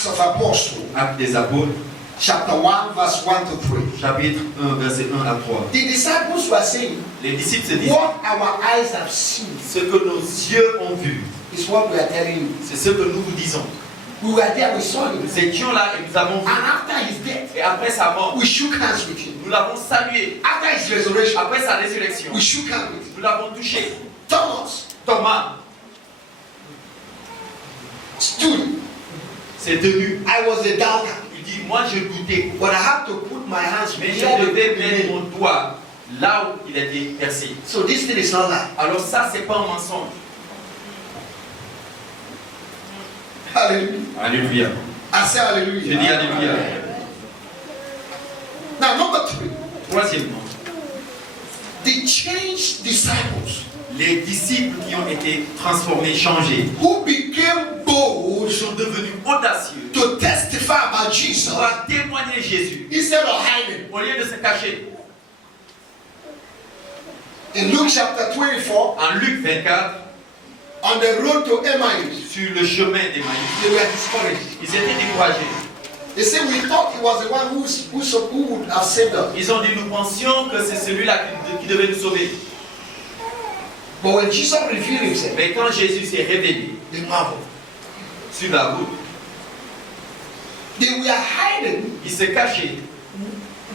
Acts of Apostles, Actes des apôtres, chapter 1, verse 1 to 3. chapitre 1, verset 1 à 3. The disciples were saying, Les disciples se disent, what our eyes have seen ce que nos yeux ont vu, is what we are telling you. c'est ce que nous vous disons. We were there, we saw him. Nous étions là et nous avons vu. And after his death, Et après sa mort, we shook hands with him. nous l'avons salué. After his resurrection, Après sa résurrection, we shook hands with him. nous l'avons touché. Thomas Thomas stood. s'est tenu. I was a doubter, Il dit, moi je doutais, but I had to put my hands mais where je devais the mettre nail. mon doigt là où il a été percé. So this thing is not lie. Alors ça, c'est pas un mensonge. Hallelujah. Alléluia. I say Je hallelujah. dis alléluia. Now number 3, Troisièmement, the changed disciples les disciples qui ont été transformés, changés, who became bold sont devenus audacieux to testify about Jesus pour témoigner Jésus instead of hiding. au lieu de se cacher. In Luke chapter 24, En Luc 24, on the road to Emmaus, sur le chemin d'Emmaüs, they were discouraged. ils étaient découragés. They said, we thought he was the one who would have saved us. Ils ont dit, nous pensions que c'est celui-là qui devait nous sauver. But when Jesus revealed himself, Mais quand Jésus s'est révélé they marveled. sur la route, They were hiding ils se cachaient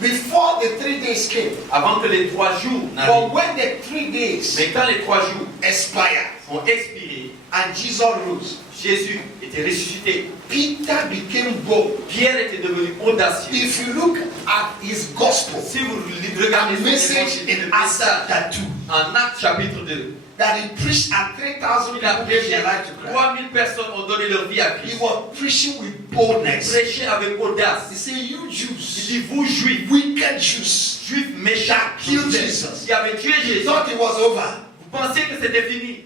before the 3 days came. avant que les 3 jours But n'arrivent. when the 3 days Mais quand les 3 jours expired ont expiré, and Jesus rose, Jésus était ressuscité. Peter became bold. Pierre était devenu audacieux. If you look at his gospel, Si vous regardez the message in Acts chapter 2, en Actes chapitre 2, that he preached and 3,000 il a people gave prêché, their life to Christ. 3000 personnes ont donné leur vie à He Christ. was preaching with Il boldness. prêchait avec audace. He said, you Il Jews, dit, vous juifs, wicked Jews, juifs méchants, Kill Jesus. qui avaient tué he Jésus, thought it was over. vous pensez que c'était fini.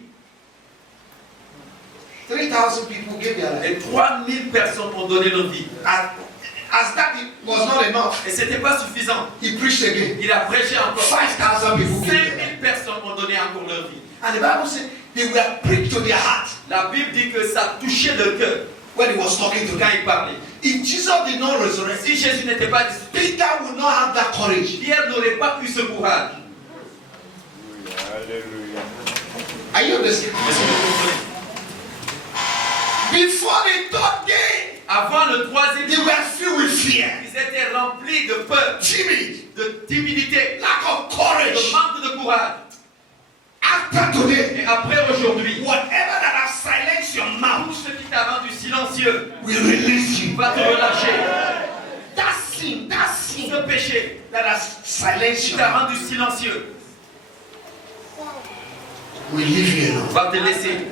3,000 people gave their life. Et 3000 personnes ont donné leur vie. As that it was not enough, Et ce n'était pas suffisant. he preached again. Il a prêché encore. 5,000 people gave their life. 5000 personnes ont donné encore leur vie. And the Bible said they were pricked to their heart La Bible dit que ça touchait le cœur when he was talking to quand them. il parlait. If Jesus did not resurrect, Si Jésus n'était pas ressuscité, Peter would not have that courage. Pierre n'aurait pas eu ce courage. Are you understanding? Est-ce que vous comprenez? Before the 3rd day, Avant le 3e they jour, were filled with fear, ils étaient remplis de peur, timid, de timidité, lack of de courage. manque de courage. After today, Et après aujourd'hui, whatever that has silenced your tout mouth ce qui t'a rendu silencieux will release you. va te relâcher. That sin Ce péché that has silenced qui you t'a rendu silencieux will leave you alone. va te laisser.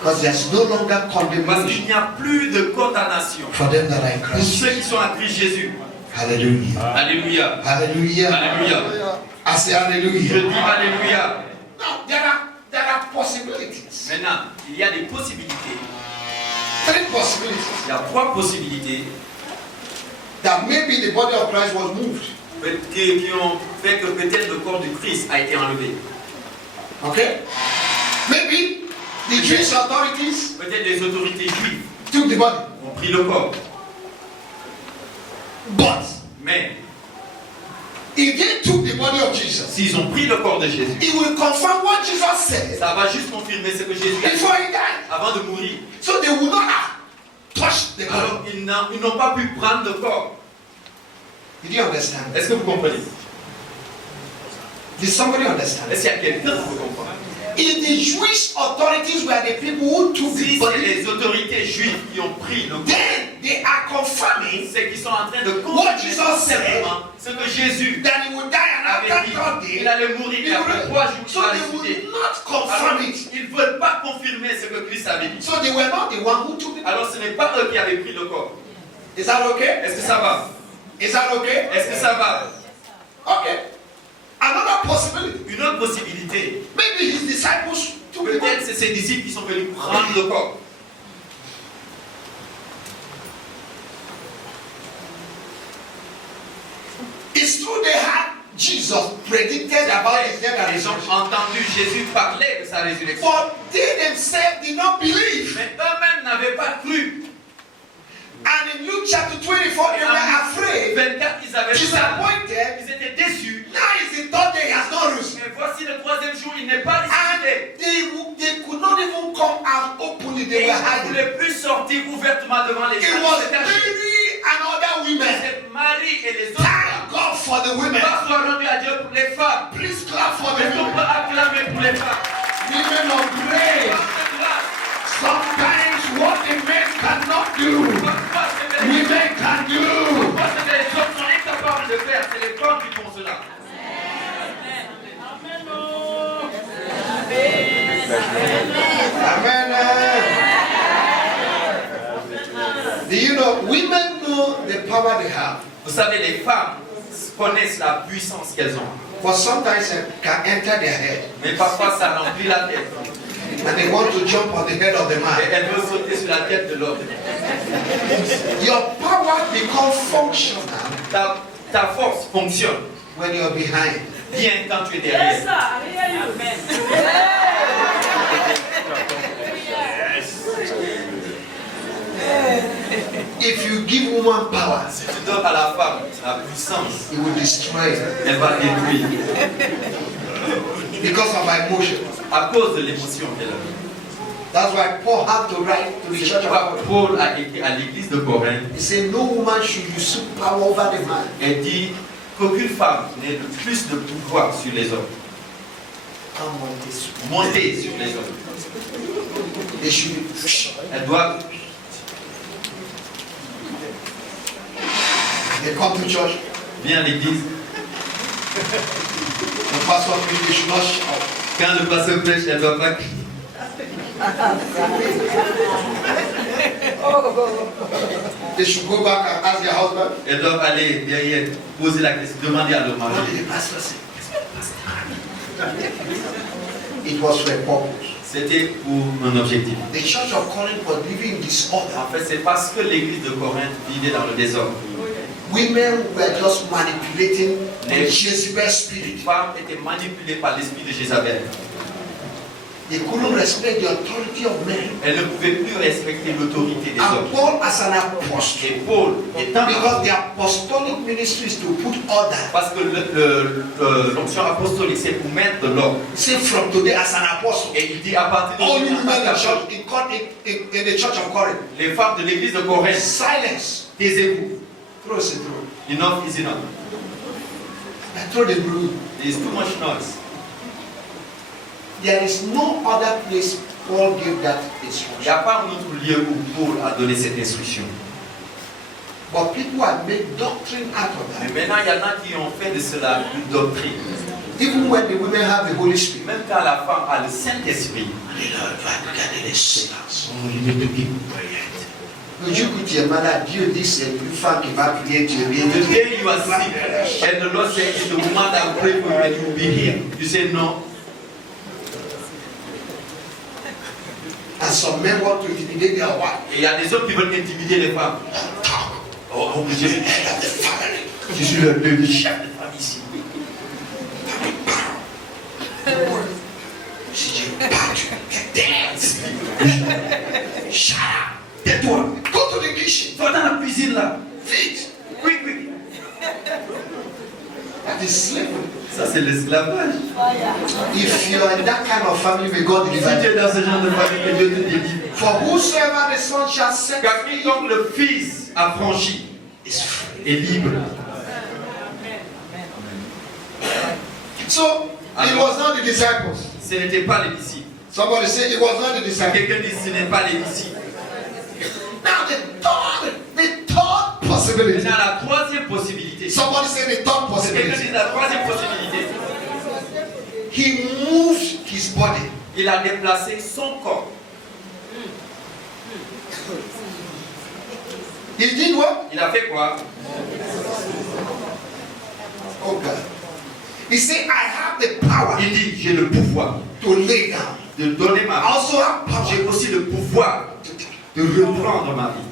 Because there's no longer Parce condemnation qu'il n'y a plus de condamnation for them that are in pour Christ. ceux qui sont en Christ Jésus. Hallelujah. Alléluia. Hallelujah. Alléluia. I say Je hallelujah. dis Alléluia. Now, there are possibilities. Maintenant, il y a des possibilités. 3 possibilities Il y a 3 possibilités that maybe the body of Christ was moved. qui ont fait que peut-être le corps du Christ a été enlevé. Okay? Maybe the Jewish authorities Peut-être les autorités juives took the body. ont pris le corps. But Mais if they took the body of Jesus, s'ils ont pris le corps de Jésus, it will confirm what Jesus said ça va juste confirmer ce que Jésus a dit before he died. avant de mourir. So they would not have touched the body. Alors ils n'ont pas pu prendre le corps. Did you understand? Est-ce que vous comprenez? Did somebody understand? Est-ce qu'il y a quelqu'un qui peut comprendre? If the Jewish authorities were the people who took Si the c'est body, les autorités juives qui ont pris le corps, then they are confirming c'est qu'ils sont en train de What confirmer Jesus said, simplement ce que Jésus that he would die and avait after dit. 3 Il days, allait mourir et après 3 jours il so va they ressusciter. would not Alors, confirm it. ils ne veulent pas confirmer ce que Christ avait dit. So they were not the one who took it. Alors ce n'est pas eux qui avaient pris le corps. Is that okay? Est-ce que ça va? Is that okay? Est-ce que ça va? Okay. Another possibility. Une autre possibilité, Maybe his disciples took the peut-être body. c'est ses disciples qui sont venus prendre le corps. It's true they had Jesus predicted about his death and Ils ont resurrection. entendu Jésus parler de sa résurrection. But they themselves did not believe. Mais eux-mêmes n'avaient pas cru. And in Luke chapter 24, they were afraid, 24, ils avaient peur, disappointed. ils étaient déçus. Now is the third day, he has not risen. Et voici le troisième jour, il n'est pas And ressuscité. they could not even come out openly. They Et were il ne hiding. voulait plus sortir ouvertement devant les It gens. was C'était caché. Mary and other women. C'est Marie et les autres Thank femmes. God for the women. Pas soit rendu à Dieu pour les femmes. Please clap for the Mais on women. peut acclamer pour les femmes. Women of grace. Femmes de grâce. Sometimes what the men cannot do, Parfois, ce que les- women can do. parfois, ce que les hommes sont incapables de faire, c'est les femmes qui font cela. Amen. Do you know, women know the power they have, Vous savez, les femmes connaissent la puissance qu'elles ont. but sometimes it can enter their head. Mais parfois, ça remplit la tête. And they want to jump on the head of the Et man. elles veulent sauter sur la tête de l'homme. Your power becomes functional Ta force fonctionne when you're behind. bien quand tu es derrière. If you give woman power, Si tu donnes à la femme la puissance, it will destroy her elle va détruire. because of her emotion. À cause de l'émotion qu'elle a. That's why Paul had to write to the C'est church of pourquoi Corinth. Paul a écrit à l'église de Corinthe He said, no woman should usurp power over the man. et dit qu'aucune femme n'ait le plus de pouvoir sur les hommes. Monter sur les hommes. They should. Elle doit. They come to church. Viens à l'église. The pastor preach. They should not shout. Quand le pasteur prêche, elle doit pas. They should go back and ask their husband. Elles doivent aller derrière, poser la question, demander à leur What mari. did the pastor say? It was for a purpose. C'était pour un objectif. The church of Corinth was living in disorder. En fait, c'est parce que l'église de Corinthe vivait dans le désordre. Women were just manipulating the Les Jezebel spirit. femmes étaient manipulées par l'esprit de Jézabel. They couldn't respect the authority of men. Elles ne pouvaient plus respecter l'autorité des And hommes. Paul, as an apostle, Et Paul étant because the apostolic ministry is to put order. parce que l'onction apostolique c'est pour mettre de l'ordre. Say from today, as an apostle, Et il dit à partir de all you aujourd'hui, women in church, in the church of Corinth, les femmes de l'église de Corinthe, silence. taisez-vous. Throw it through. Enough is enough. Throw the brood. There is too much noise. There is no other place Paul gave that Il n'y instruction. a pas un autre lieu où Paul a donné cette instruction. But people have made doctrine out of Mais that. maintenant, il y en a qui ont fait de cela une doctrine. Even when the women have the Holy Spirit. Même quand la femme a le Saint-Esprit, Le jour où tu es malade, Dieu dit c'est une femme qui va prier, tu es bien. the day you are sick, and the Lord says, it's the woman that will pray for you and you will be healed. You say no. And some men want to intimidate their wife. Et il y a des hommes qui veulent intimider les femmes. Oh, The head of the family. je suis le chef de famille ici. Si tu parles, tu dance. Shut up. Tais-toi. Go to the kitchen. Va dans la cuisine là. Vite. Quick, quick. That is slavery. Ça, c'est l'esclavage. If you are in that kind of family, may God Si deliver tu you. es dans ce genre de famille, que Dieu te délivre. For whosoever the Son shall set Car free quiconque le Fils a franchi is free. est libre. So it was not the disciples. Ce n'était pas les disciples. Somebody say it was not the Quand disciples. quelqu'un dit ce n'est pas les disciples. Now the third possibility. Maintenant, la troisième possibilité. Somebody say the third Quelqu'un possibility. dit la troisième possibilité. He moved his body. Il a déplacé son corps. He did what? Il a fait quoi? Oh God. He said, I have the power Il dit, j'ai le pouvoir to lay down. de donner ma I vie. also have J'ai power aussi le pouvoir to take. de reprendre ma vie.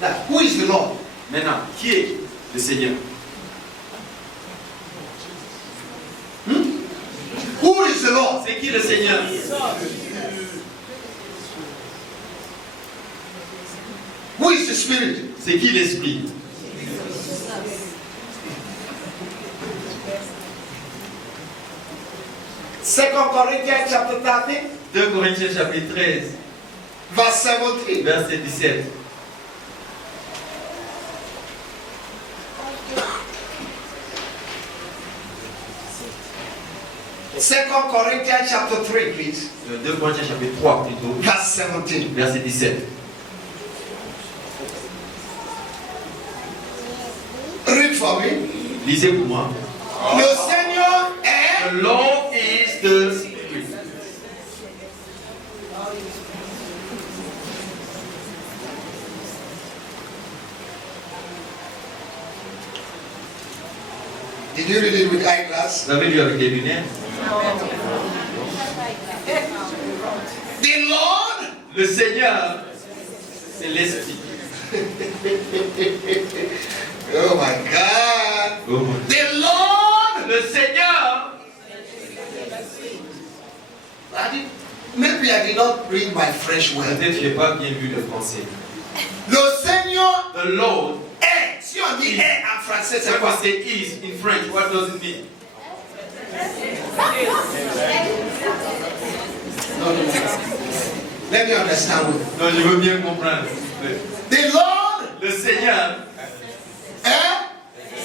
Now, who is the Lord? Maintenant, qui est le Seigneur? Who is the the Lord? C'est qui le Seigneur? Who is the Spirit? C'est qui l'Esprit? Second Corinthians chapter 13, 2 Corinthiens chapitre 13, verse 17. verset 17. Second Corinthians chapter 3, please. 2 Corinthiens chapitre 3 plutôt, Verse 17. verset 17. Read for me. Lisez pour moi. Le Seigneur est. The Lord is the Spirit. Did you read it with eyeglass? Vous avez lu avec les lunettes? The Lord. Le Seigneur, c'est l'Esprit. Oh my God. Oh mon Dieu. The Lord. Le Seigneur, Maybe I did not read my French well. peut-être je n'ai pas bien vu le français. Le Seigneur The Lord, est. Si on dit est en français, c'est when quoi? we say is in French, what does it mean? No. Let me understand. Non, je veux bien comprendre. The Lord Le Seigneur, est.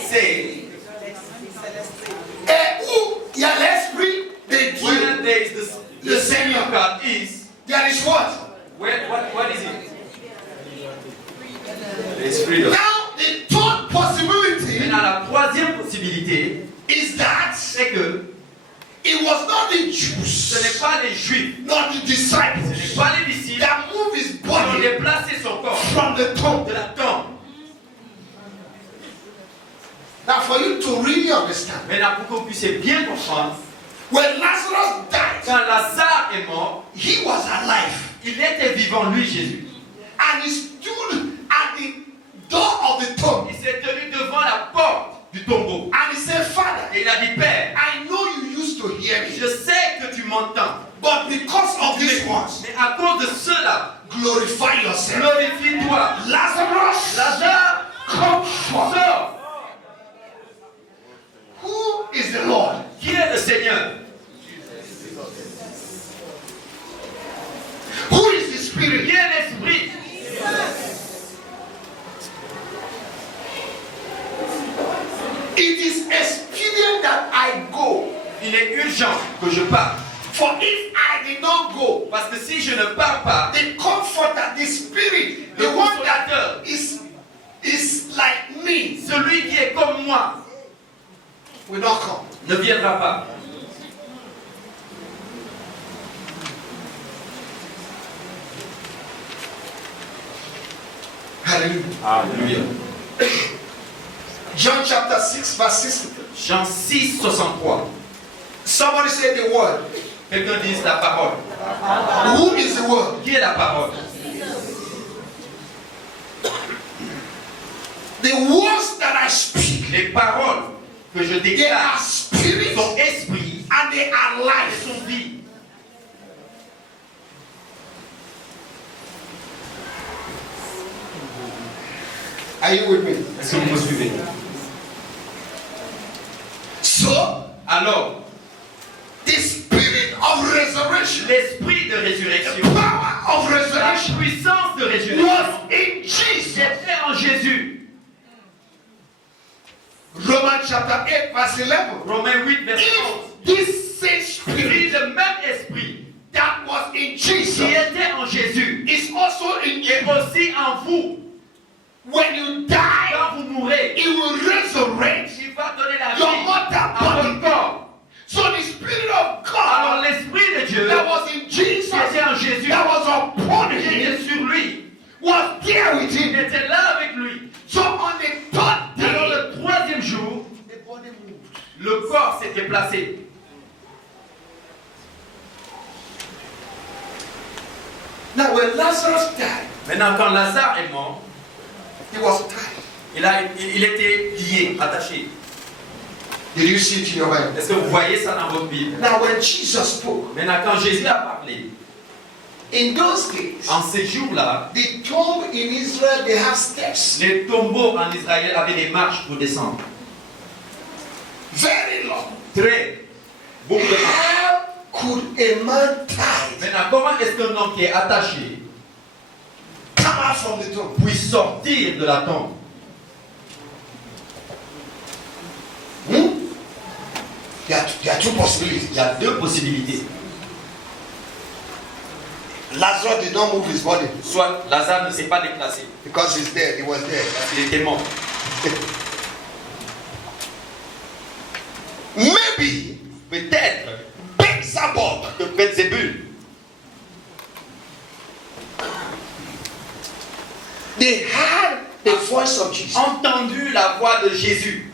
c'est Et où il y a l'esprit de Dieu. when there is the Spirit of God is, There is what? what is it? L'Esprit de Now the third possibility Maintenant, la troisième possibilité, is that c'est que it was not the ce Jews, n'est pas les Juifs, not the ce disciples n'est pas les disciples that moved his qui ont body déplacé son corps from the tomb. de la tombe. Now for you to really understand, Maintenant, pour que vous puissiez bien comprendre, when Lazarus died, quand Lazare est mort, he was alive il était vivant, lui, Jésus. and he stood at the door of the tomb Il s'est tenu devant la porte du tombeau. and he said, Father, Et il a dit, Père, I know you used to hear me, je sais que tu m'entends. but because of these ones, Mais à cause de cela, glorify yourself. glorifie-toi. Lazarus, Lazare, come forth. sors. Who is the Lord? Qui est le Seigneur? Who is the Qui Spirit? est l'Esprit? It is expedient that I go. Il est urgent que je parte. For if I did not go, Parce que si je ne pars pas, the comforter, the Spirit, the le one that consolateur, is like me, celui qui est comme moi, will not come. ne viendra pas. Hallelujah. Alléluia. John chapter 6, verse 63. Jean 6, 63. Somebody say the word. Quelqu'un dise la parole. Who is the word? Qui est la parole? The words that I speak, Les paroles que je they are déclare spirit sont esprit and they are et life. sont vie. Are you with me? Est-ce que vous me suivez? So, Alors, the spirit of resurrection, l'esprit de the résurrection, power of la resurrection puissance de résurrection was in Jesus. était en Jésus. Romans chapter 8, verse 11. Romains 8, verset If this same 11. spirit Le même esprit that was in qui Jesus était en Jésus is also in est you, aussi en vous. when you die, Quand vous mourrez, it will resurrect il va donner la your vie mortal à votre body. corps. So the spirit of Alors God l'esprit de Dieu that was in Jesus, qui était en Jésus, that was upon qui était him, sur lui, was there with il him. était là avec lui. So on the third Alors day, le troisième jour, the body moved. le corps s'est déplacé. Now when Lazarus died, Maintenant, quand Lazare est mort, he was tied. il était lié, attaché. Did you see it in your Bible? Est-ce que vous voyez ça dans votre Bible? Now, when Jesus spoke, Maintenant, quand Jésus a parlé, in those days, en ces jours-là, the tomb in Israel, they have steps. les tombeaux en Israël avaient des marches pour descendre. Very long. Très. Beaucoup de marches. How could a man tied Maintenant, comment est-ce qu'un homme qui est attaché come out from the tomb? puisse sortir de la tombe? There are two possibilities. Il y a deux possibilités. Lazarus did not move his body Soit Lazare ne s'est pas déplacé because he's dead. He was dead. parce qu'il était mort. Maybe Peut-être Beelzebub, que Belzébul, they heard the voice of Jesus. entendu la voix de Jésus.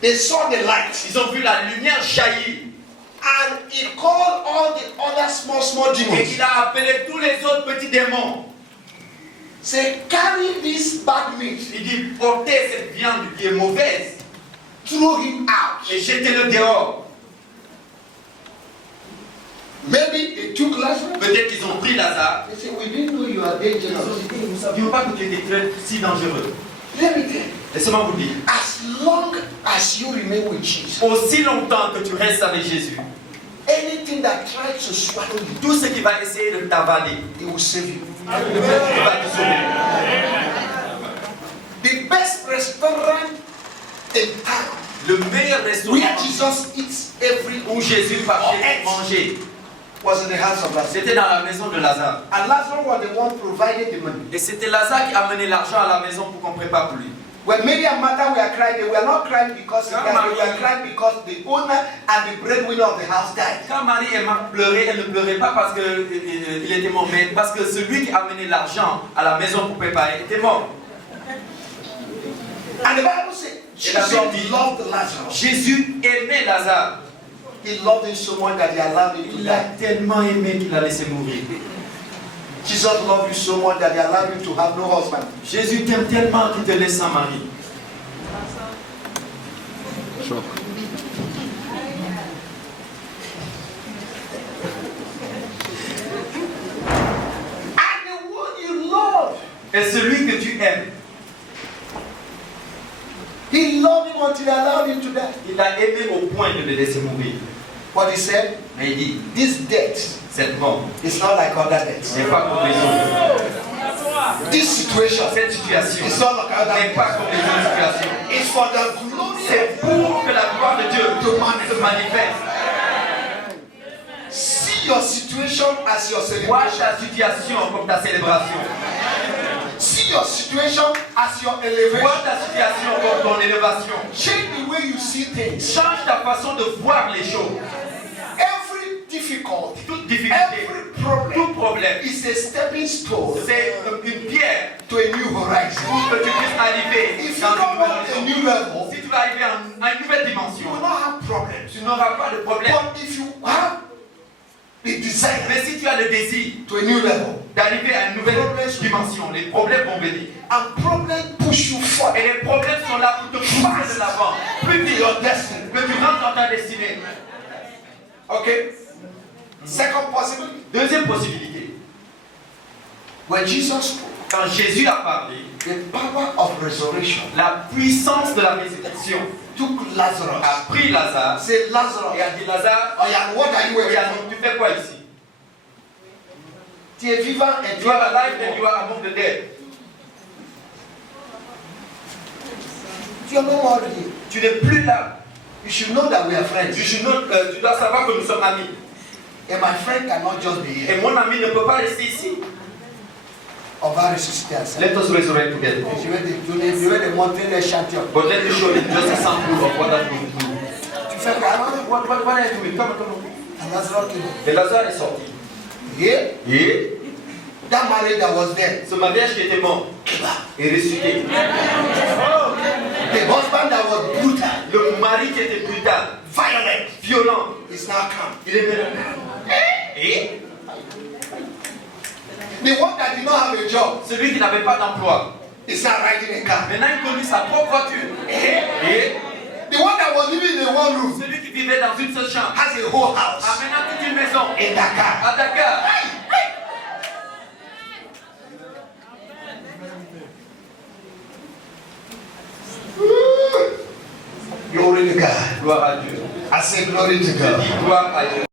They saw the light. Ils ont vu la lumière jaillir. And he called all the other small Et demons. il a appelé tous les autres petits démons. Say, carry this bad meat, Il dit, portez cette viande qui est mauvaise throw him out. et jetez-le dehors. Maybe they took Lazarus. Peut-être qu'ils ont pris Lazare. They said, we didn't know you are dangerous. Nous ne savions pas que tu étais si dangereux. Let me tell you, Laissez-moi vous dire. as long as you remain with Jesus, Aussi longtemps que tu restes avec Jésus, anything that tries to swallow you, tout ce qui va essayer de t'avaler, he will save you. il va te sauver. The best restaurant in town Le meilleur restaurant where Jesus eats every où Jésus partait manger, was in the house of Lazarus. c'était dans la maison de Lazare. And Lazarus was the one providing the money. Et c'était Lazare qui amenait l'argent à la maison pour qu'on prépare pour lui. When Mary and Martha were crying, they were not crying because he died. They were crying because the owner and the breadwinner of the house died. Quand Marie et Marthe pleuraient, elles ne pleuraient pas parce qu'il était mort, mais parce que celui qui amenait l'argent à la maison pour préparer était mort. And the Bible says Jesus loved Lazarus. Jésus aimait Lazare. He loved him so much that he allowed him to Il l'a die. tellement aimé qu'il a laissé mourir. Jesus loved you so much that he allowed you to have no husband. Jésus t'aime tellement qu'il te laisse sans mari. And the one you love, Et celui que tu aimes, he loved him until he allowed him to die. il l'a aimé au point de le laisser mourir. But he said, Mais il dit, this death cette mort is not like other deaths. n'est pas comme les autres. This situation Cette situation is not like other n'est deaths. pas comme les autres situations. It's for the glory C'est pour que la gloire de Dieu se manifeste. See your situation as your Vois celebration. ta situation comme ta célébration. See your situation as your Vois elevation. ta situation comme ton élévation. Change the way you see things. Change ta façon de voir les choses. Every difficulty, Toute difficulté, every problem tout problème, is a stepping stone c'est une pierre to a new horizon. pour que tu puisses arriver If you dans don't une want a nouvelle new level, Si tu vas arriver à une nouvelle you dimension, will not have problems. tu n'auras pas de problème. But if you have the desire Mais si tu as le désir to a new level, d'arriver à une nouvelle dimension, les problèmes vont venir. and problems push you forward Et les problèmes sont là pour te pousser de l'avant. Plus to vite your destiny. que tu rentres dans ta destinée. Okay? Second possibility. Deuxième possibilité. When Jesus spoke, Quand Jésus a parlé, the power of resurrection la puissance de la résurrection took Lazarus. a pris Lazare Say, Lazarus, et a dit Lazare, oh yeah, what are you waiting regarde, for? tu fais quoi ici? Tu es vivant et You are alive and you are among the dead. Tu es no more here. Tu n'es plus là. You should know that we are friends. Tu dois savoir que nous sommes amis. And my friend cannot just be here. Et mon ami ne peut pas rester ici. On va ressusciter ensemble. Let us resurrect together. Je vais te montrer les champions. But let me show you just a sample of what that will do. Tu fais quoi? What are you doing? Come on. And Lazarus came up. Et Lazare est sorti. Yeah? Et That marriage that was there ce mariage qui était mort est ressuscité. The husband that was brutal, Le mari qui était brutal, violent, violent, is now calm. il est maintenant. Et The one that did not have a job celui qui n'avait pas d'emploi, is now riding a car. maintenant il conduit sa propre voiture. Et The one that was living one room Celui qui vivait dans une seule chambre has a whole house a maintenant toute une maison in Dakar. à Dakar. Glory to God. Gloire à Dieu. I say glory to God. Gloire à Dieu.